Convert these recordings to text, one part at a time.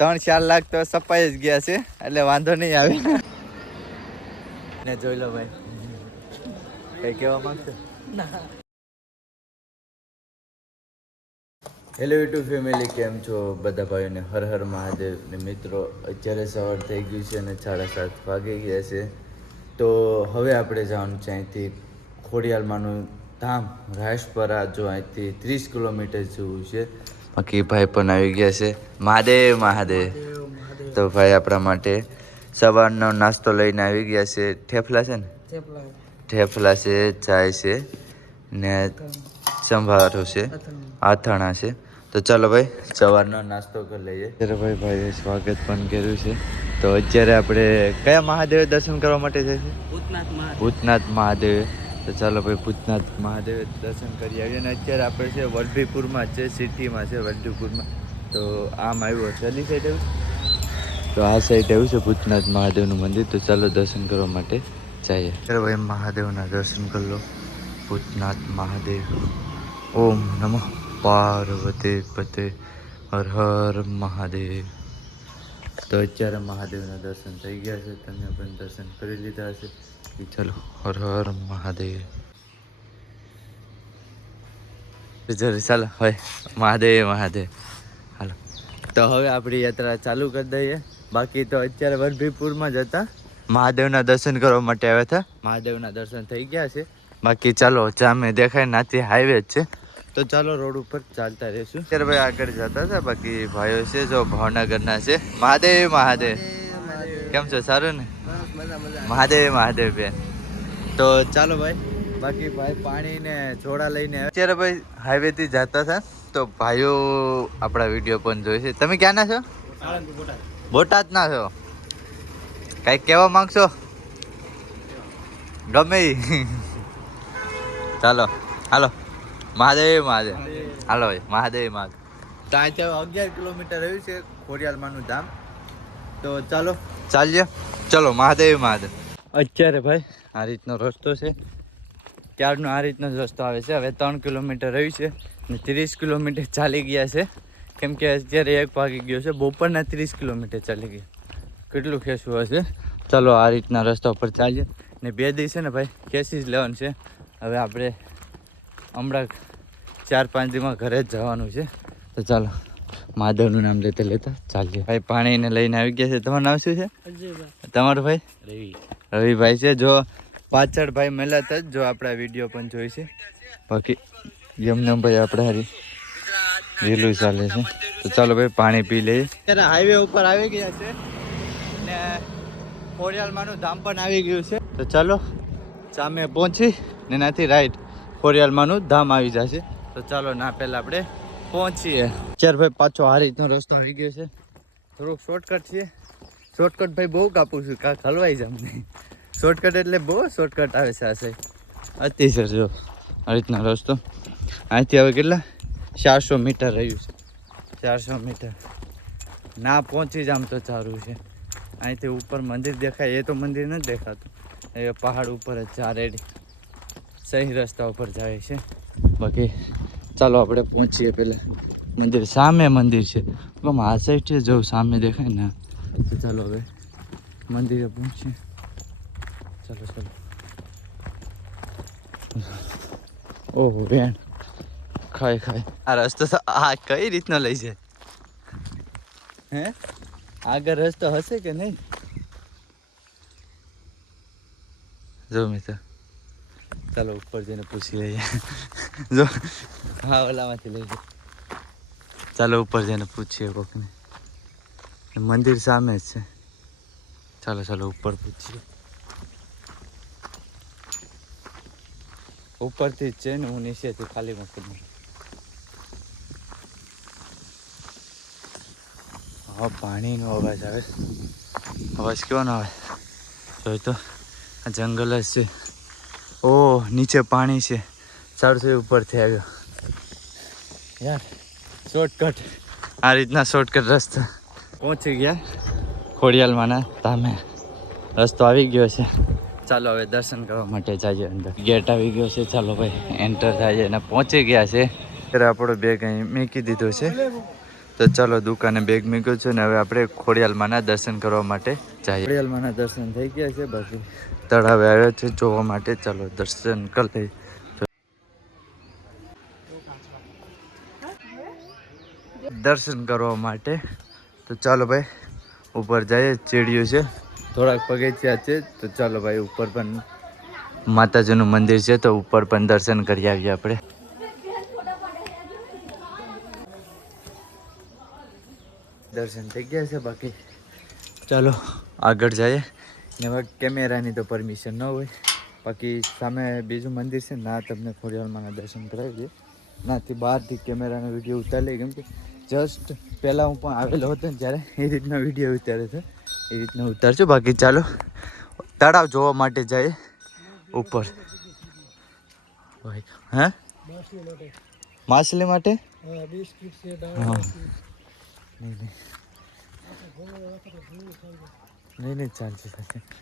3-4 લાખ તો સપાઈ જ ગયા છે, એટલે વાંધો નહીં આવે ને. જોઈ લો ભાઈ, કઈ કહેવા માંગતો? હેલો યુટ્યુબ ફેમિલી, કેમ છો બધા ભાઈઓને? હર હર મહાદેવ. ને મિત્રો, અત્યારે સવાર થઈ ગયું છે અને 7:30 વાગી ગયા છે. તો હવે આપણે જવાનું છે અહીંથી ખોડિયાલમાંનું ધામ રાજપરા, જો અહીંથી 30 કિલોમીટર જેવું છે. બાકી ભાઈ પણ આવી ગયા છે. મહાદેવ મહાદેવ. તો ભાઈ આપણા માટે સવારનો નાસ્તો લઈને આવી ગયા છે. થેપલા છે ને? થેપલા છે, ચાય છે ને સંભારો છે, આથાણા છે. તો ચાલો ભાઈ સવારનો નાસ્તો કરી લઈએ. અત્યારે ભાઈએ સ્વાગત પણ કર્યું છે. તો અત્યારે આપણે કયા મહાદેવ દર્શન કરવા માટે જઈશું? ભૂતનાથ મહાદેવ. તો ચાલો ભાઈ ભૂતનાથ મહાદેવ દર્શન કરી આવીએ. અને અત્યારે આપણે છે વલભીપુરમાં છે, સિટીમાં છે વલભીપુરમાં. તો આમ આવ્યું હશે અલી સાઈડ આવ્યું, તો આ સાઈડ આવ્યું છે ભૂતનાથ મહાદેવનું મંદિર. તો ચાલો દર્શન કરવા માટે જઈએ. અત્યારે ભાઈ મહાદેવના દર્શન કરી લો. ભૂતનાથ મહાદેવ. ઓમ નમઃ પાર્વતી પતે, હર હર મહાદેવ. તો અત્યારે મહાદેવના દર્શન થઈ ગયા છે, તમે પણ દર્શન કરી લીધા હશે. ચલો, હર હર મહાદેવ. ચાલો હોય મહાદેવ મહાદેવ. હાલો, તો હવે આપણી યાત્રા ચાલુ કરી દઈએ. બાકી તો અત્યારે વલભીપુરમાં જ હતા, મહાદેવના દર્શન કરવા માટે આવ્યા હતા. મહાદેવના દર્શન થઈ ગયા છે. બાકી ચાલો, સામે દેખાય નાથી હાઈવે જ છે. તો ચાલો રોડ ઉપર ચાલતા રહીશું. અત્યારે ભાઈ આગળ જતા હતા. બાકી ભાઈઓ છે જો ભાવનગરના છે. મહાદેવ મહાદેવ. કેમ છો? સારું ને? મહાદેવ મહાદેવ બેન. તો ચાલો ભાઈ, બાકી ભાઈ પાણી ને છોડા લઈને અત્યારે ભાઈ હાઈવે થી જતા હતા. તો ભાઈઓ આપણા વિડીયો પણ જોઈ છે. તમે ક્યાંના છો? બોટાદ ના છો? કઈ કહેવા માંગશો? ગમે ચાલો હાલો, મહાદેવ મહાદેવ. હાલો ભાઈ મહાદેવ મહાદેવ. તો અહીંથી 11 કિલોમીટર રહ્યું છે ખોડિયાલમાંનું ધામ. તો ચાલો ચાલીએ. ચલો મહાદેવ મહાદેવ. અત્યારે ભાઈ આ રીતનો રસ્તો છે, ત્યારનો આ રીતનો રસ્તો આવે છે. હવે 3 કિલોમીટર રહ્યું છે ને 30 કિલોમીટર ચાલી ગયા છે. કેમ કે અત્યારે 1 વાગી ગયો છે. બપોરના 30 કિલોમીટર ચાલી ગયા. કેટલું ખેંચવું હશે. ચાલો આ રીતના રસ્તા ઉપર ચાલીએ. ને 2 દિવસ છે ને ભાઈ ખેંચી જ લેવાનું છે. હવે આપણે હમણાં 4-5 દિવસમાં ઘરે જ જવાનું છે. તો ચાલો મહાદેવનું નામ લેતા લેતા ચાલીએ. ભાઈ પાણીને લઈને આવી ગયા છે. તમારું નામ શું છે? તમારું ભાઈ? રવિભાઈ છે. જો પાછળ ભાઈ મળ્યા હતા, જો આપણા વિડીયો પણ જોઈ છે. બાકી એમને ભાઈ આપણે હારી રેલું ચાલે છે. તો ચાલો ભાઈ પાણી પી લઈએ. અત્યારે હાઈવે ઉપર આવી ગયા છે ને ખોડિયાલમાંનું ધામ પણ આવી ગયું છે. તો ચાલો સામે પહોંચી ને એનાથી રાઈટ ખોડિયાલમાંનું ધામ આવી જશે. તો ચાલો ના પહેલાં આપણે પહોંચીએ. ચાર ભાઈ પાછો આ રીતનો રસ્તો આવી ગયો છે. થોડુંક શોર્ટકટ છે. શોર્ટકટ ભાઈ બહુ કાપું છું, કાંક હલવાઈ જામ નહીં. શોર્ટકટ એટલે બહુ શોર્ટકટ આવે છે આ સાઈડ. અતિસર જો આ રીતનો રસ્તો. અહીંથી હવે કેટલા 400 મીટર રહ્યું છે. 400 મીટર ના પહોંચી જામ તો સારું છે. અહીંથી ઉપર મંદિર દેખાય, એ તો મંદિર નથી દેખાતું. એ પહાડ ઉપર જ ચાર રેડી સહી રસ્તા ઉપર જાય છે. બાકી ચાલો આપણે પહોંચીએ. પહેલાં મંદિર સામે મંદિર છે. આ સાઈડ છે, જો સામે દેખાય ને. તો ચાલો હવે મંદિરે પહોંચીએ. ચાલો ચાલો. ઓહો બેન ખાય ખાય. આ રસ્તો આ કઈ રીતનો લઈ છે? હે આગળ રસ્તો હશે કે નહીં? જો મિત્ર, ચાલો ઉપર જઈને પૂછી લઈએ. જો હા ઓલામાંથી લઈ જાય. ચાલો ઉપર જઈને પૂછીએ કોકને. મંદિર સામે જ છે. ચાલો ચાલો ઉપર પૂછીએ. ઉપરથી જ છે ને, હું નીચેથી ખાલી મૂકી દઉં. હા પાણીનો અવાજ આવે. અવાજ કેવાનો આવે જોઈ તો. આ જંગલ જ છે. ઓહ નીચે પાણી છે. 400 ઉપરથી આવ્યો યાર. શોર્ટકટ આ રીતના શોર્ટકટ રસ્તા. પહોંચી ગયા ખોડિયાલમાંના ધામે. રસ્તો આવી ગયો છે. ચાલો હવે દર્શન કરવા માટે જઈએ અંદર. ગેટ આવી ગયો છે. ચાલો ભાઈ એન્ટર થાય અને પહોંચી ગયા છે. અત્યારે આપણો બેગ અહીં મૂકી દીધો છે. તો ચાલો દુકાને બેગ મૂક્યો છે ને હવે આપણે ખોડિયાલમાંના દર્શન કરવા માટે જઈએ. ખોડિયાલમાંના દર્શન થઈ ગયા છે, બાકી તળાવે આવ્યા છે જોવા માટે. ચાલો દર્શન કરી લઈએ. દર્શન કરવા માટે તો ચાલો ભાઈ ઉપર જઈએ. ચીડિયું છે, થોડાક પગથિયા છે, તો ચાલો ભાઈ ઉપર પણ માતાજીનું મંદિર છે, તો ઉપર પણ દર્શન કરી આવીએ આપણે. દર્શન થઈ ગયા છે, બાકી ચાલો આગળ જઈએ. ને કેમેરાની તો પરમિશન ન હોય, બાકી સામે બીજું મંદિર છે ના, તમને ખોડિયાલમાંના દર્શન કરાવી દઈએ. નાથી બહારથી કેમેરાનો વિડીયો ઉતારી લઈએ, કેમ કે જસ્ટ પહેલાં હું પણ આવેલો હતો ને જ્યારે એ રીતના વિડીયો ઉતાર્યો હતો, એ રીતના ઉતારજો. બાકી ચાલો તળાવ જોવા માટે જઈએ ઉપર. હે માછલી માટે? હા નહીં ચાલશે.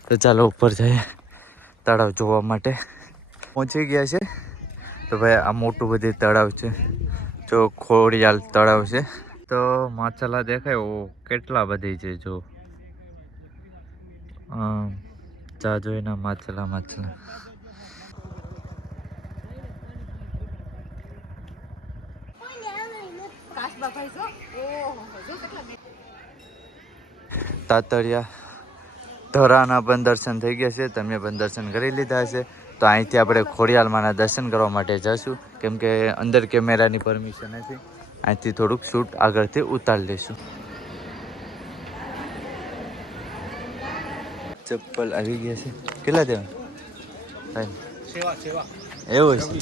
તો ચાલો ઉપર જઈએ તળાવ જોવા માટે. પહોંચી ગયા છે તો ભાઈ આ મોટું બધું તળાવ છે, જો ખોડિયાલ તળાવ છે. તો માછલા દેખાય ઓ કેટલા બધી છે, જો ચા જોઈને માછલા. તાતરિયા ધરાના પણ દર્શન થઈ ગયા છે, તમે પણ દર્શન કરી લીધા છે. તો અહીંથી આપણે ખોડિયાલમાંના દર્શન કરવા માટે જઈશું, કેમ કે અંદર કેમેરાની પરમિશન નથી. અહીંથી થોડુંક શૂટ આગળથી ઉતારી લઈશું. ચપ્પલ આવી ગયા છે, કેટલા દેવા એવું છે?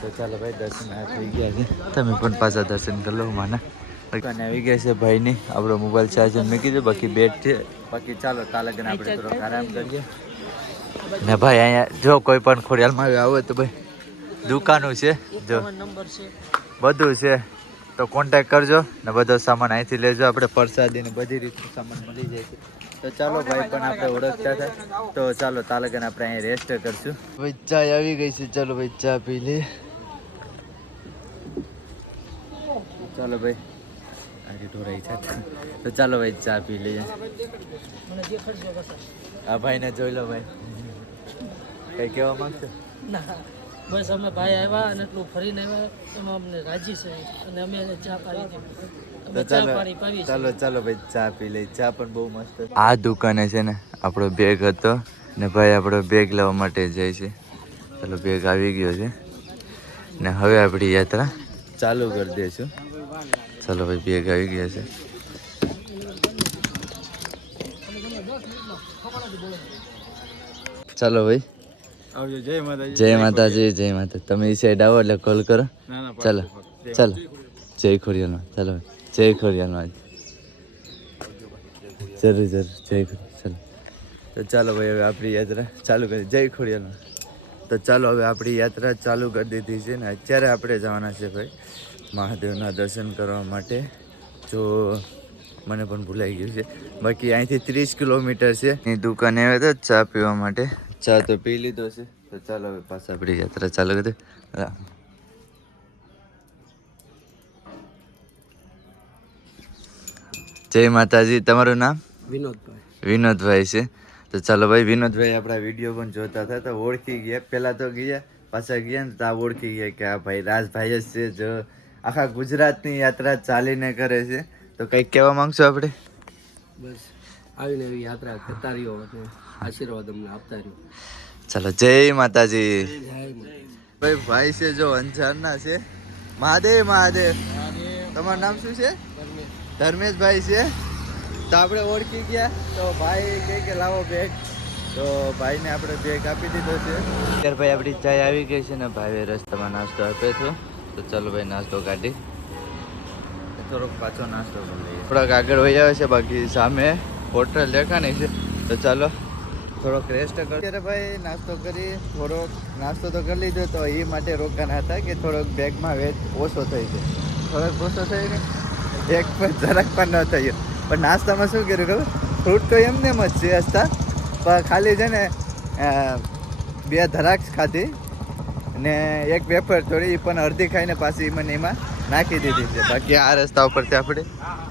તો ચાલો ભાઈ દર્શન થઈ ગયા છે, તમે પણ પાછા દર્શન કરી લો. માના દુકાને આવી ગયા છે ભાઈની. આપણો મોબાઈલ ચાર્જર મૂકી દીધો, બાકી બેટ છે. બાકી ચાલો તાલગન આપણે થોડોક આરામ કરીએ. ને ભાઈ અહીંયા જો કોઈ પણ ખોડિયાલમાં આવે તો ભાઈ દુકાનો છે, જો બધું છે, તો કોન્ટેક્ટ કરજો ને બધો સામાન અહીંથી લેજો. આપણે પ્રસાદી ને બધી રીતનું સામાન મળી જાય છે. તો ચાલો ભાઈ પણ આપણે ઓળખતા થાય, તો ચાલો તાલગન આપણે અહીંયા રેસ્ટ કરશું. ભાઈ ચા આવી ગઈ છે, ચાલો ભાઈ ચા પી લઈએ. ચાલો ભાઈ આજે ઢોરાઈ છે, તો ચાલો ભાઈ ચા પી લઈએ. આ ભાઈને જોઈ લો ભાઈ, કઈ કહેવા માંગશો? ના બસ અમે ભાઈ આવ્યા અને એટલું ફરીને આવ્યા એમાં અમને રાજી છે અને અમે ચા પાડી દીધી. ચાલો ભાઈ ચા પી લઈ. ચા પણ બહુ મસ્ત. આ દુકાને છે ને આપણો બેગ હતો ને ભાઈ આપણો બેગ લેવા માટે જાય છે. ચાલો બેગ આવી ગયો છે ને હવે આપણી યાત્રા ચાલુ કરી દઈશું. ચાલો ભાઈ બેગ આવી ગયા છે. ચાલો ભાઈ જય માતાજી. જય માતા. તમે એ સાઈડ આવો એટલે કોલ કરો. ચાલો ચાલો જય ખોડિયાલમાં. ચાલો જય ખોડિયાલમાં. જરૂર જય ખોડિયાલ. તો ચાલો ભાઈ હવે આપણી યાત્રા ચાલુ કરી. જય ખોડિયાલમાં. તો ચાલો હવે આપણી યાત્રા ચાલુ કરી દીધી છે ને અત્યારે આપણે જવાના છે ભાઈ મહાદેવના દર્શન કરવા માટે. જો મને પણ ભૂલાઈ ગયું છે, બાકી અહીંથી 30 કિલોમીટર છે. એ દુકાને આવ્યા હતા ચા પીવા માટે. ચા તો પી લીધો છે, તો ચાલો હવે પાછા આપણી યાત્રા ચાલુ કરી. જય માતાજી. તમારું નામ? વિનોદભાઈ છે. તો ચાલો ભાઈ વિનોદભાઈ આપણા વિડીયો પણ જોતા હતા તો ઓળખી ગયા. પહેલાં તો ગયા, પાછા ગયા ને ત્યાં ઓળખી ગયા કે આ ભાઈ રાજભાઈ જ છે, જો આખા ગુજરાતની યાત્રા ચાલીને કરે છે. તો કંઈક કહેવા માંગશો આપણે? બસ આવીને એવી યાત્રા કરતા રહ્યો અને આશીર્વાદ અમને આપતા રહ્યો. ચાલો જય માતાજી. ભાઈ ભાઈ છે જો અંજારના છે. મહાદેવ મહાદેવ. તમારું નામ શું છે? ધર્મેશભાઈ છે. તો આપણે ઓળખી ગયા. તો ભાઈ કહે કે લાવો બેગ, તો ભાઈને આપણે બેગ આપી દીધો છે. અત્યારે ભાઈ આપણી ચાય આવી ગઈ છે ને ભાઈ રસ્તામાં નાસ્તો આપે છે. તો ચાલો ભાઈ નાસ્તો કાઢી થોડોક પાછો નાસ્તો કરી લઈએ. થોડાક આગળ વહી આવે છે, બાકી સામે હોટલ દેખાણી છે. તો ચાલો થોડોક રેસ્ટ કરો. અત્યારે ભાઈ નાસ્તો કરી, થોડોક નાસ્તો તો કરી લીધો. તો એ માટે રોકાણા હતા કે થોડોક બેગમાં વેટ ઓછો થઈ જાય. થોડોક ઓછો થઈ ને એક પણ જરાક પણ ન થયો. પણ નાસ્તામાં શું કર્યું ખબર? ફ્રૂટ તો એમને એમ જ છે હસતા, પણ ખાલી છે ને 2 દ્રાક્ષ ખાધી ને 1 વેફર તોડી, પણ અડધી ખાઈને પાછી મને એમાં નાખી દીધી છે. બાકી આ રસ્તા ઉપરથી આપણે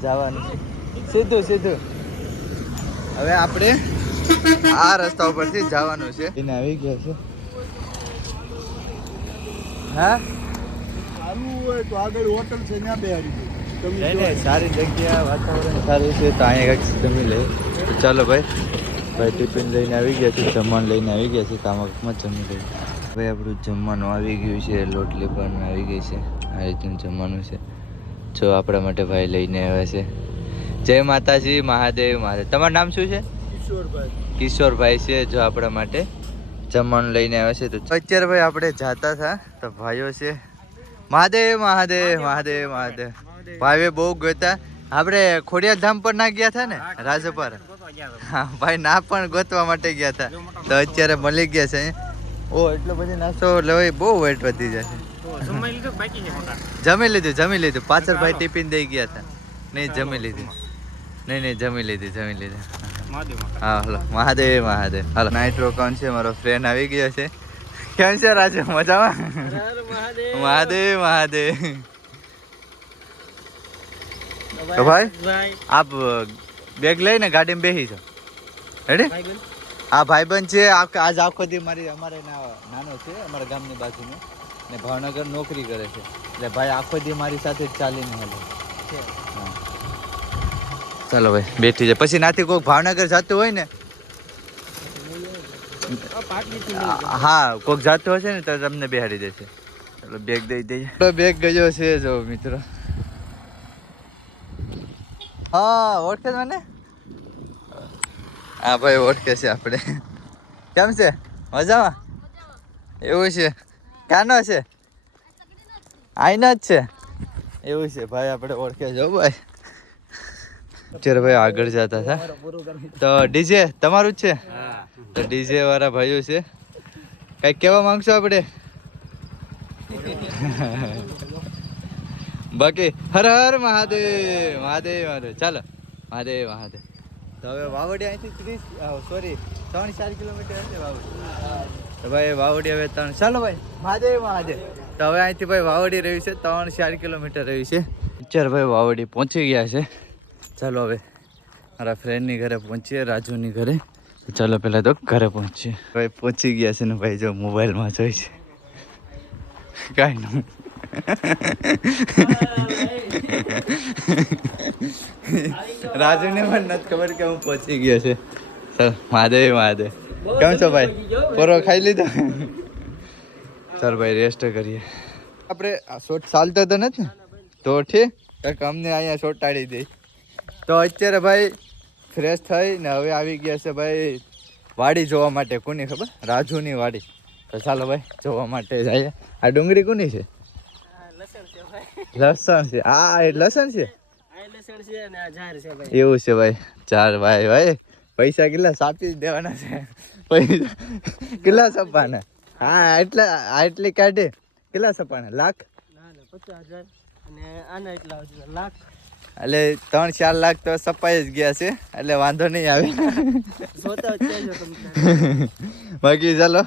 જવાનું છે સીધું સીધું. હવે આપણે આ રસ્તા ઉપરથી જવાનું છે. એને આવી ગયા છે. હા આગળ હોટલ છે ત્યાં બેહાડી સારી જગ્યા, વાતાવરણ સારું છે તો અહીંયા કંઈક જમી લે. ચાલો ભાઈ ટિફિન લઈને આવી ગયા છે, જમવાનું લઈને આવી ગયા છે, તામકમાં જમી લઈએ. ભાઈ આપણું જમવાનું આવી ગયું છે, લોટલી પણ આવી ગઈ છે. આ રીતનું જમવાનું છે. જો આપણા માટે ભાઈ લઈને આવ્યા છે. જય માતાજી, મહાદેવ મહાદેવ. તમારું નામ શું છે? કિશોરભાઈ છે. જો આપણા માટે જમવાનું લઈને આવ્યા છે. તો અત્યારે ભાઈ આપણે જાતા હતા તો ભાઈઓ છે. મહાદેવ મહાદેવ મહાદેવ મહાદેવ. ભાઈએ બહુ ગોતા. આપણે ખોડિયાર ધામ પર ના ગયા હતા ને, રાજપર. હા ભાઈ ના પણ ગોતવા માટે ગયા હતા તો અત્યારે મળી ગયા છે. ઓ એટલો બધી નાસ્તો લેવાય, બહુ વેટ વધી જશે. જમી લીધું. પાછળ ભાઈ ટિફિન દઈ ગયા હતા. નહીં જમી લીધું. નહીં જમી લીધું. હા હલો મહાદેવ મહાદેવ. હાલો નાઇટ રોકાણ છે. મારો ફ્રેન્ડ આવી ગયો છે. કેમ છે રાજુ, મજામાં? મહાદેવ મહાદેવ. તો ભાઈ આપ બેગ લઈને ગાડીમાં બેસી જાઓ. રેડી? આ ભાઈબંધ છે. આજ આખો દી અમારે નાનો છે, અમારા ગામની બાજુનો ને ભાવનગર નોકરી કરે છે. એટલે ભાઈ આખો દી મારી સાથે જ ચાલીને હાલે. ચાલો ભાઈ બેઠી જાય. પછી નાથી કોઈ ભાવનગર જતું હોય ને, હા કોઈક જતું હશે ને તો તમને બેહાડી દેશે. ચાલો બેગ દઈ દઈએ. બેગ ગયો છે જો મિત્રો. હા ઓળખે છે મને? હા ભાઈ ઓળખે છે આપણે. કેમ છે, મજામાં? એવું છે. ક્યાંનો છે? આઈનો જ છે. એવું છે ભાઈ, આપણે ઓળખે છો ભાઈ. અત્યારે ભાઈ આગળ જતા હતા તો ડીજે તમારું જ છે? તો ડીજે વાળા ભાઈઓ છે. કઈ કેવા માંગશો આપણે? બાકી હર હર મહાદેવ મહાદેવ મહાદેવ. ચાલો મહાદેવ મહાદેવ. તો હવે વાવડી અહીંથી 3-4 કિલોમીટર હશે વાવડી. તો ભાઈ વાવડી હવે 3. ચાલો ભાઈ મહાદેવ મહાદેવ. તો હવે અહીંથી ભાઈ વાવડી રહ્યું છે 3-4 કિલોમીટર રહ્યું છે. અત્યારે ભાઈ વાવડી પહોંચી ગયા છે. ચાલો હવે મારા ફ્રેન્ડની ઘરે પહોંચીએ, રાજુની ઘરે. ચાલો પહેલાં તો ઘરે પહોંચીએ. ભાઈ પહોંચી ગયા છે ને ભાઈ જો મોબાઈલમાં જોઈ છે કાંઈ નહીં. રાજુને પણ નથી ખબર કે હું પહોંચી ગયો છે. ચાલ મહાદેવ મહાદેવ. કેમ છો ભાઈ? પોરો ખાઈ લીધો? ચાલ ભાઈ રેસ્ટ કરીએ. આપણે શોટ ચાલતો તો નથી ને તો ઠીક, કારણ કે અમને અહીંયા શોટ ટાળી દઈ. તો અત્યારે ભાઈ ફ્રેશ થઈને હવે આવી ગયા છે ભાઈ વાડી જોવા માટે. કોની ખબર? રાજુની વાડી. તો ચાલો ભાઈ જોવા માટે જઈએ. આ ડુંગળી કોની છે? લસણ છે. આ લસણ છે. એવું છે ભાઈ. 4 ભાઈ પૈસા કેટલા સાપી દેવાના છે? પૈસા કેટલા સપાના? હા આટલી કાઢે. કેટલા સપાના? લાખ? એટલે 3-4 લાખ તો સપાઈ જ ગયા છે, એટલે વાંધો નહીં આવે. બાકી ચાલો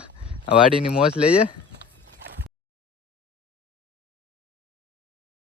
વાડીની મોજ લઈએ.